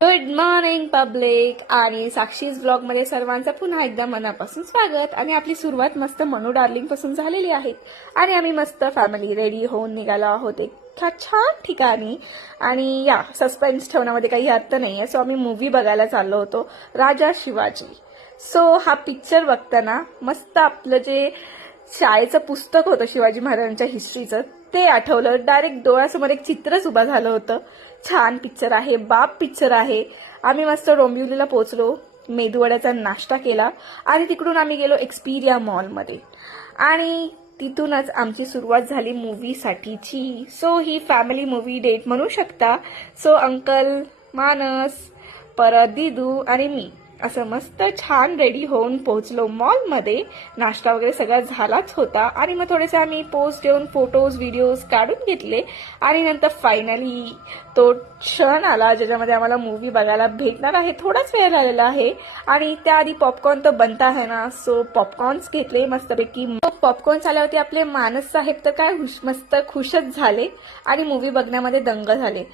Good morning public आणि साक्षीज blog मध्ये सर्वांचं पुन्हा एकदा मनापासून स्वागत. आणि आपली सुरुवात मस्त मनू डार्लिंग पासून झालेली आहे आणि आम्ही मस्त फॅमिली रेडी होऊन निघालो आहोत एका छान ठिकाणी. आणि या सस्पेन्स ठेवण्यामध्ये काही अर्थ नाहीये. सो आम्ही मूवी बघायला चाललो होतो राजा शिवाजी. सो हा पिक्चर बघताना मस्त आपलं जे शाळेचं पुस्तक होतं शिवाजी महाराजांच्या हिस्ट्रीचं ते आठवलं. डायरेक्ट डोळ्यासमोर एक चित्रच उभं झालं होतं. छान पिक्चर आहे, बाप पिक्चर आहे. आम्ही मस्त डोंबिवलीला पोहोचलो, मेदूवड्याचा नाश्ता केला आणि तिकडून आम्ही गेलो एक्सपिरिया मॉलमध्ये आणि तिथूनच आमची सुरुवात झाली मूवीसाठीची. सो ही फॅमिली मूवी डेट म्हणू शकता. सो अंकल, मानस, परत दिदू आणि मी असं मस्त छान रेडी होऊन पोहोचलो मॉलमध्ये. नाश्ता वगैरे सगळा झालाच होता आणि मग थोडेसे आम्ही पोस्ट देऊन फोटोज व्हिडिओज काढून घेतले आणि नंतर फायनली तो क्षण आला ज्याच्यामध्ये आम्हाला मूवी बघायला भेटणार आहे. थोडाच वेळ राहिलेला आहे आणि त्याआधी पॉपकॉर्न तर बनता आहे ना. सो पॉपकॉर्न्स घेतले मस्तपैकी. पॉपकॉर्न आल्यावरती आपले मानस साहेब तर काय मस्त खुशच झाले आणि मूवी बघण्यामध्ये दंग झाले.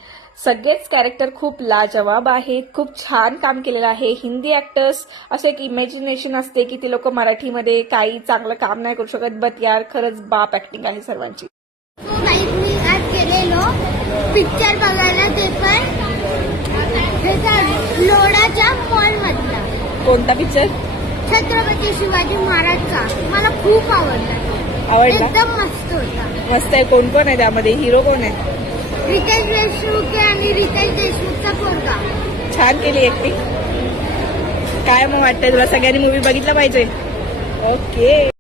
सगळेच कॅरेक्टर खूप लाजवाब आहेत. खूप छान काम केलेलं आहे. हिंदी ऍक्टर्स असं एक इमॅजिनेशन असते की ते लोक मराठीमध्ये काही चांगलं काम नाही करू शकत. बट यार खरंच बाप ऍक्टिंग आहे सर्वांची. मी आज गेलेलो पिक्चर बघायला, ते पण लोणाच्या मॉल मधला. कोणता पिक्चर? छत्रपती शिवाजी महाराजचा. मला खूप आवडला. एकदम मस्त होता. मस्त आहे. कोण कोण आहे त्यामध्ये? हिरो कोण आहे? रितेश देशमुख आणि रितेश देशमुखचा पोरगा. छान केली ऍक्टिंग. काय मग वाटतंय तुला? सगळ्यांनी मूवी बघितला पाहिजे. ओके.